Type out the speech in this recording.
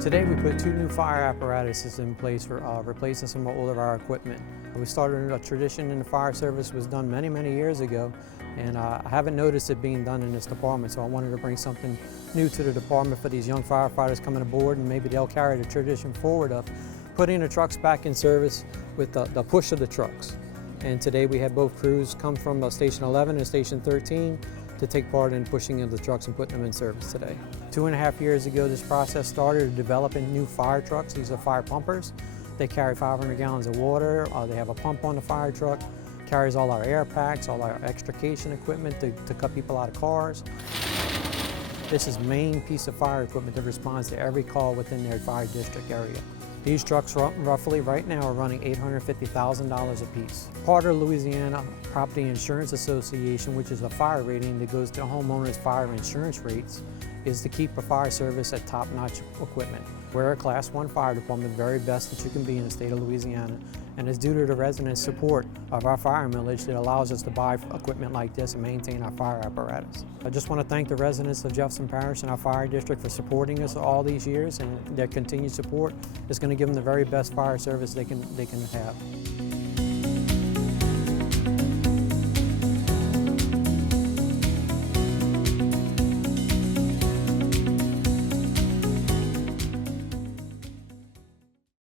Today we put 2 new fire apparatuses in place for replacing some of our equipment. We started a tradition in the fire service, was done many years ago, and I haven't noticed it being done in this department, so I wanted to bring something new to the department for these young firefighters coming aboard, and maybe they'll carry the tradition forward of putting the trucks back in service with the push of the trucks. And today we had both crews come from Station 11 and Station 13 to take part in pushing of the trucks and putting them in service today. 2.5 years ago, this process started developing new fire trucks. These are fire pumpers. They carry 500 gallons of water. They have a pump on the fire truck, carries all our air packs, all our extrication equipment to cut people out of cars. This is the main piece of fire equipment that responds to every call within their fire district area. These trucks roughly right now are running $850,000 a piece. Part of Louisiana Property Insurance Association, which is a fire rating that goes to homeowners' fire insurance rates, is to keep a fire service at top-notch equipment. We're a Class 1 fire department, the very best that you can be in the state of Louisiana, and it's due to the residents' support of our fire millage that allows us to buy equipment like this and maintain our fire apparatus. I just want to thank the residents of Jefferson Parish and our fire district for supporting us all these years, and their continued support is going to give them the very best fire service they can have.